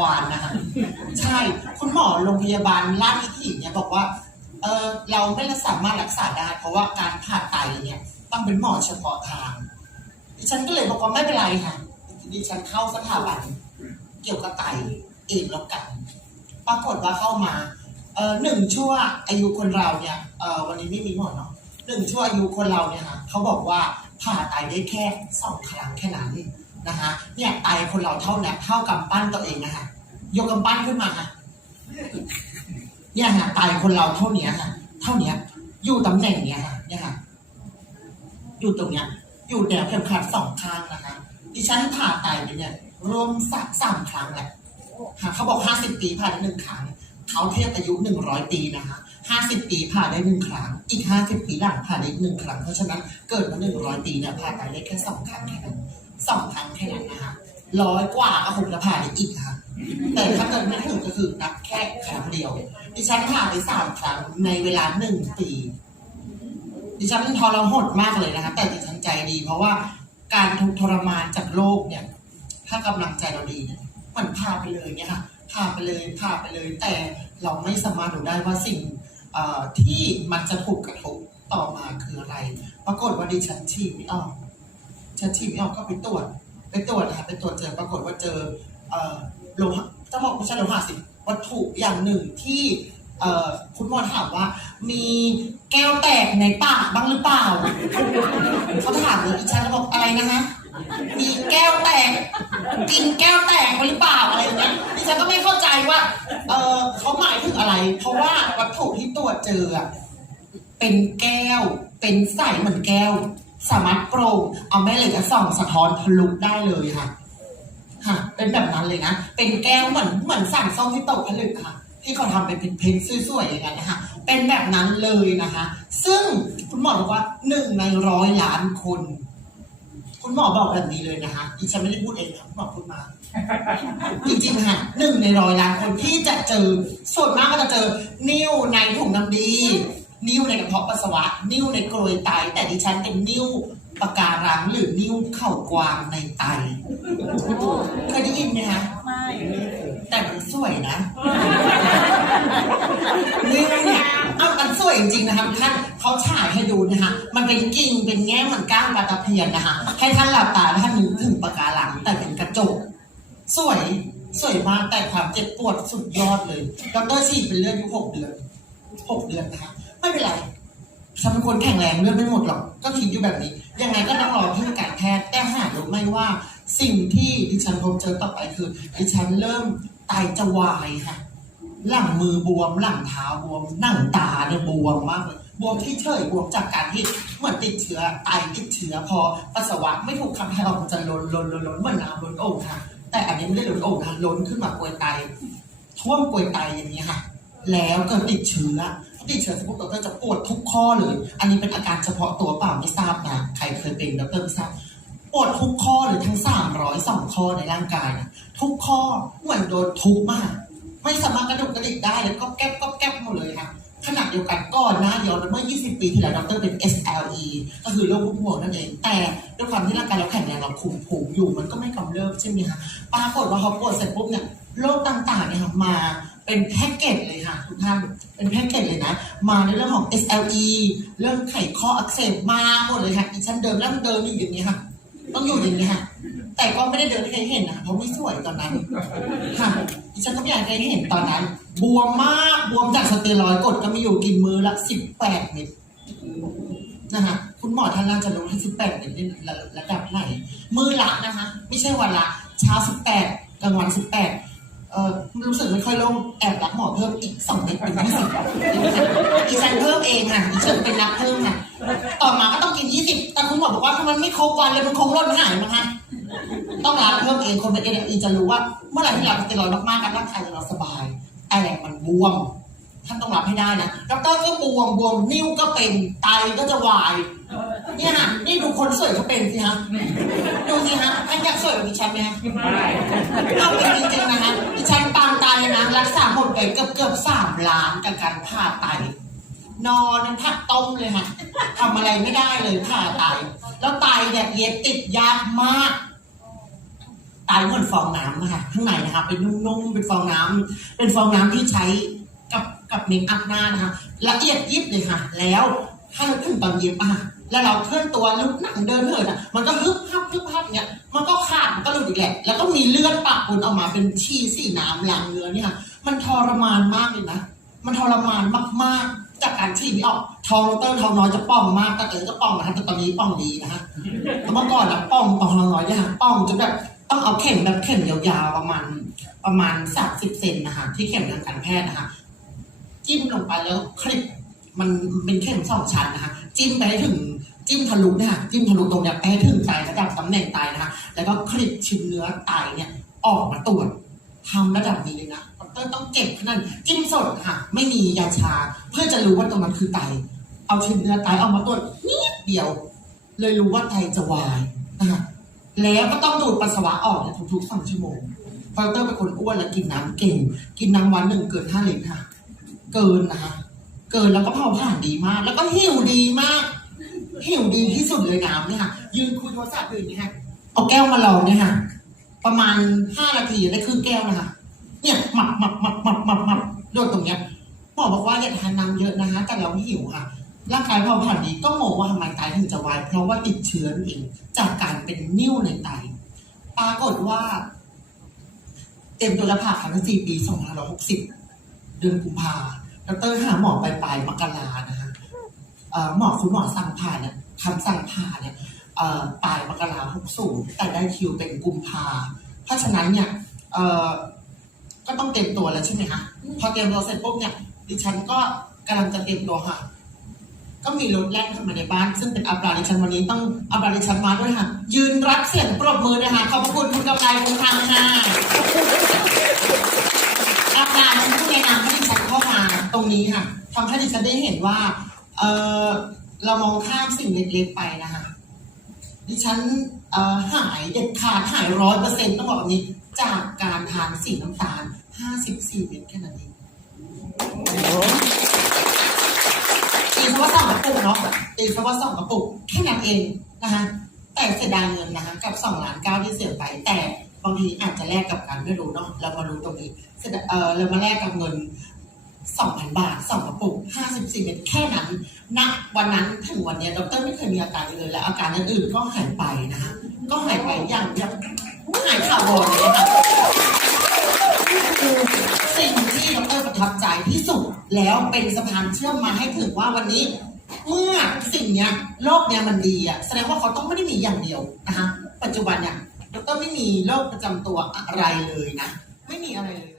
วารนะคะใช่คุณหมอโรงพยาบาลราชวิถีเนี่ยบอกว่าเออเราไม่สามารถรักษาได้ เพราะว่าการผ่าไตเนี่ยต้องเป็นหมอเฉพาะทางดิฉันก็เลยบอกว่าไม่เป็นไรค่ะดิฉันเข้าสถาบันเกี่ยวกับไตเองแล้วกัน ปรากฏว่าเข้ามาเออหนึ่งชั่วอายุคนเราเนี่ยเออวันนี้ไม่มีหมอเนาะหนึ่งชั่วอายุคนเราเนี่ยค่ะเขาบอกว่าผ่าไตได้แค่สองครั้งแค่นั้น นะคะเนี่ยไตคนเราเท่านี้เท่ากำปั้นตัวเองนะคะยกกำปั้นขึ้นมาค่ะเนี่ยค่ะไตคนเราเท่านี้ค่ะ เท่านี้อยู่ตำแหน่งเนี้ยค่ะ เนี่ยค่ะ อยู่ตรงเนี้ย อยู่แนวเข็มขัดสองข้างนะคะดิฉันผ่าไตไปเนี่ยรวมสักสามครั้งแหละค่ะเขาบอกห้าสิบปีผ่าได้หนึ่งครั้งเขาเทียบอายุหนึ่งร้อยปีนะคะห้าสิบปีผ่าได้หนึ่งครั้ง อีกห้าสิบปีหลังผ่าได้หนึ่งครั้ง เพราะฉะนั้นเกิดมาหนึ่งร้อยปีเนี่ยผ่าไตได้แค่สองครั้งแค่นั้น สองครั้งแค่นั้นนะคะร้อยกว่าก็คงจะผ่านได้อีกค่ะ แต่ถ้าเกิดไม่ถึงก็คือนับแค่ครั้งเดียว ดิฉันผ่านไปสามครั้งในเวลาหนึ่งปี ดิฉันทรหดมากเลยนะคะ แต่ดิฉันใจดี เพราะว่าการทุกข์ทรมานจากโลกเนี่ย ถ้ากำลังใจเราดีเนี่ยมันพาไปเลยเนี่ยค่ะพาไปเลยพาไปเลย แต่เราไม่สามารถรู้ได้ว่าสิ่งที่มันจะถูกกระทบต่อมาคืออะไร ปรากฏว่าดิฉันฉี่ไม่ออก ฉันฉี่ไม่ออกก็ไปตรวจ ไปตรวจนะคะไปตรวจเจอปรากฏว่าเจอโลหะจะบอกไม่ใช่โลหะสิวัตถุอย่างหนึ่งที่คุณหมอถามว่า มีแก้วแตกในปากบ้างหรือเปล่าเขาถามเลยดิฉันบอกอะไรนะคะมีแก้วแตก กินแก้วแตกหรือเปล่าอะไรอย่างเงี้ยดิฉันก็ไม่เข้าใจว่าเออเขาหมายถึงอะไร เพราะว่าวัตถุที่ตรวจเจอเป็นแก้ว เป็นใสเหมือนแก้ว สามารถโปร่งเอาแม่เหล็กส่องสะท้อนทะลุได้เลยค่ะ ค่ะ เป็นแบบนั้นเลยนะ เป็นแก้วเหมือนเหมือนสั่งซ่อมที่ตกผลึกค่ะ ที่เขาทำเป็นเพนๆสวยๆอย่างนั้นนะคะ เป็นแบบนั้นเลยนะคะ ซึ่งคุณหมอบอกว่าหนึ่งในร้อยล้านคน คุณหมอบอกแบบนี้เลยนะคะดิฉันไม่ได้พูดเองนะคุณหมอพูดมาจริงๆค่ะหนึ่งในร้อยล้านคนที่จะเจอส่วนมากก็จะเจอนิ้วในถุงน้ำดี นิ้วในกระเพาะปัสสาวะ นิ้วในกรวยไต แต่ดิฉันเป็นนิ้วปะการังหรือนิ้วเข่ากวางในไตเคยได้ยินไหมคะไม่ แต่มันสวยนะนิ้วเนี่ยเอามันสวยจริงๆนะคะท่านเขาฉายให้ดูนะคะมันเป็นกิ่งเป็นแง่เหมือนก้านปลาตะเพียนนะคะให้ท่านหลับตาแล้วท่านนึกถึงปะการังแต่เป็นกระจก สวยสวยมากแต่ความเจ็บปวดสุดยอดเลยดรฉีดเป็นเลือดอยู่หกเดือนหกเดือนนะคะ ไม่เป็นไรฉันเป็นคนแข็งแรงเลือดไม่หมดหรอก ก็คิดอยู่แบบนี้ ยังไงก็ต้องรอที่การแพทย์แต่หารู้ไหมว่า สิ่งที่ดิฉันพบเจอต่อไปคือดิฉันเริ่มไตจะวายค่ะ หลังมือบวม หลังเท้าบวม หนังตาเนี่ยบวมมากเลยบวมที่เฉยบวมจากการที่เหมือนติดเชื้อไตติดเชื้อพอปัสสาวะไม่ถูกขับถ่ายออกมันจะล้นล้นล้นล้นเหมือนน้ำล้นโอ่งค่ะ แต่อันนี้ไม่ได้ล้นโอ่งค่ะล้นขึ้นมากรวยไตท่วมกรวยไตอย่างนี้ค่ะ แล้วกิดติดเชื้อ ติดเชื้อสมมติดรจะปวดทุกข้อเลย อันนี้เป็นอาการเฉพาะตัวเปล่าไม่ทราบนะ ใครเคยเป็นดรไม่ทราบปวดทุกข้อเลยทั้งสามร้อยสองข้อในร่างกายนะทุกข้อเหมือนโดนทุบมาก ไม่สามารถกระดุกกระดิกได้เลยก็แก๊บก็แก๊บหมดเลยค่ะขณะเดียวกันก่อนหน้าเดียวเมื่อ 20 ปีที่แล้วดรเป็น SLE ก็คือโรคพุ่มพวงนั่นเอง แต่ด้วยความที่ร่างกายเราแข็งแรงเราคุมภูมิอยู่มันก็ไม่กำเริบใช่ไหมคะปรากฏว่าพอปวดเสร็จปุ๊บเนี่ยโรคต่างๆเนี่ยมา เป็นแพ็กเกจเลยค่ะทุกท่าน เป็นแพ็กเกจเลยนะ มาในเรื่องของ SLE เรื่องไขข้ออักเสบมาหมดเลยค่ะอีฉันเดินแล้วเดินอยู่อย่างนี้ค่ะ ต้องอยู่อย่างนี้ค่ะ แต่ก็ไม่ได้เดินให้ใครเห็นนะเพราะไม่สวยตอนนั้น ค่ะดิฉันก็ไม่อยากให้เห็นตอนนั้น บวมมากบวมจากสเตียรอยด์กดก็ไม่อยู่กินมือละสิบแปดเม็ดนะคะคุณหมอท่านน่าจะรู้ที่สิบแปดเม็ดนี่ระระดับไหนมือละนะคะ ไม่ใช่วันละ เช้าสิบแปดกลางวันสิบแปด เออรู้สึกไม่ค่อยโล่งแอบรักหมอเพิ่มอีกสองเม็ดเป็นยี่สิบดิฉันเพิ่มเองค่ะดิฉันเป็นนักเพิ่มค่ะต่อมาก็ต้องกินยี่สิบแต่คุณหมอบอกว่าถ้ามันไม่ครบวันเลยมันคงร่นหายมั้งคะต้องรับเพิ่มเองคนเป็นเองอีจะรู้ว่าเมื่อไหร่ที่เราสเตียรอยมากๆกันร่างกายเราสบายแต่มันบวมท่านต้องรับให้ได้นะดอกเตอรก็บวมบวมนิ้วก็เป็นไตก็จะวาย เนี่ยฮะนี่ดูคนสวยเขาเป็นสิฮะดูสิฮะท่านอยากสวยแบบดิฉันไหมฮะเอาเป็นจริงๆนะคะดิฉันปางตายเลยนะรักษาหมดไปเกือบเกือบสามล้านกับการผ่าไตนอนนั้นผักต้มเลยค่ะทำอะไรไม่ได้เลยผ่าไตแล้วไตเนี่ยเย็บติดยากมากตายเหมือนฟองน้ำนะคะข้างในนะคะเป็นนุ่มๆเป็นฟองน้ำเป็นฟองน้ำที่ใช้กับกับเมคอัพหน้านะคะละเอียดยิบเลยค่ะ แล้วถ้าเราถึงตอนเย็บอะค่ะ แล้วเราเคลื่อนตัวลุกนั่งเดินเหินอะมันก็ฮึบฮับฮึบฮับเนี่ยมันก็ขาดมันก็หลุดอีกแหละแล้วก็มีเลือดปะปนออกมาเป็นชีสีน้ำหลังเนื้อเนี่ย มันทรมานมากเลยนะมันทรมานมากๆ จากการฉีดไม่ออกทองเตอร์ทองน้อยจะป่องมากแต่เอิญก็ป่องนะคะแต่ตอนนี้ป่องดีนะฮะแต่เมื่อก่อนอะป่องป่องทองน้อยเนี่ยค่ะป่องจนแบบต้องเอาเข็มแบบเข็มยาวๆประมาณประมาณสามสิบเซนนะคะที่เข็มทางการแพทย์นะคะจิ้มลงไปแล้วคลิปมันเป็นเข็มสองชั้นนะคะ จิ้มไปให้ถึงจิ้มทะลุนะคะจิ้มทะลุตรงเนี้ยไปให้ถึงไตระดับตำแหน่งไตนะคะแล้วก็คลิปชิ้นเนื้อไตเนี่ยออกมาตรวจทำระดับนี้เลยนะดรต้องเก็บขนาดจิ้มสดค่ะ ไม่มียาชา เพื่อจะรู้ว่าตรงนั้นคือไต เอาชิ้นเนื้อไตออกมาตรวจนิดเดียว เลยรู้ว่าไตจะวายนะคะแล้วก็ต้องดูดปัสสาวะออกเนี่ยทุกๆสองชั่วโมงดรเป็นคนอ้วนและกินน้ำเก่ง กินน้ำวันหนึ่งเกินห้าลิตรค่ะ เกินนะคะ เกินแล้วก็เผาผ่านดีมาก แล้วก็หิวดีมาก หิวดีที่สุดเลยน้ำเนี่ยค่ะยืนคุยโทรศัพท์อยู่อย่างนี้ค่ะเอาแก้วมาลองเนี่ยค่ะ ประมาณห้านาทีได้ครึ่งแก้วนะคะ เนี่ยหมักหมักหมักหมักหมักหมักโดนตรงเนี้ยหมอบอกว่าอย่าทานน้ำเยอะนะคะ แต่เราหิวค่ะร่างกายเผาผ่านดีก็งงว่าทำไมไตถึงจะวาย เพราะว่าติดเชื้อเองจากการเป็นนิ่วในไตปรากฏว่า เต็มตัวและผ่าครั้งที่สี่ปีสองพันหกสิบเดือนกุมภา ดรหาหมอปปลายมกรานะคะหมอคุณหมอสั่งผ่าเนี่ยคำสั่งผ่าเนี่ยปลายมกราหกสูงแต่ได้คิวเป็นกุมภาเพราะฉะนั้นเนี่ยก็ต้องเตรียมตัวแล้วใช่ไหมคะพอเตรียมตัวเสร็จปุ๊บเนี่ยดิฉันก็กำลังจะเตรียมตัวค่ะ ก็มีรถแล่นเข้ามาในบ้าน ซึ่งเป็นอัปราดิฉันวันนี้ต้องอัปราดิฉันมาด้วยค่ะ ยืนรับเสียงปรบมือเลยค่ะขอบพระคุณคุณกำไรคุณทางค่ะอัปราเป็นผู้แนนาม นี้ค่ะทำให้ดิฉันได้เห็นว่า เออเรามองข้ามสิ่งเล็กๆไปนะคะดิฉันหายเด็ดขาดหายร้อยเปอร์เซ็นต์ต้องบอกแบบนี้ จากการทานสีน้ำตาล 54เม็ดแค่นั้นเองตีซะว่าสองกระปุกเนาะตีซะว่าสองกระปุกแค่นั้นเองนะคะแต่เสียดายเงินนะคะกับสองล้านเก้าที่เสียไป แต่บางทีอาจจะแลกกับการไม่รู้เนาะเรามารู้ตรงนี้เสียดายเออเรามาแลกกับเงิน 2,000 บาทสองกระปุก54 เม็ดแค่นั้นณวันนั้นถึงวันนี้ดรไม่เคยมีอาการเลยและอาการอื่นๆก็หายไปนะคะก็หายไปอย่างแบบหายข่าววอนเลยนะคะสิ่งที่ดรประทับใจที่สุดแล้วเป็นสะพานเชื่อมมาให้ถึงว่าวันนี้เมื่อสิ่งเนี้ยโรคเนี้ยมันดีอะแสดงว่าเขาต้องไม่ได้มีอย่างเดียวนะคะปัจจุบันเนี่ยดรไม่มีโรคประจำตัวอะไรเลยนะ ไม่มีอะไรเลย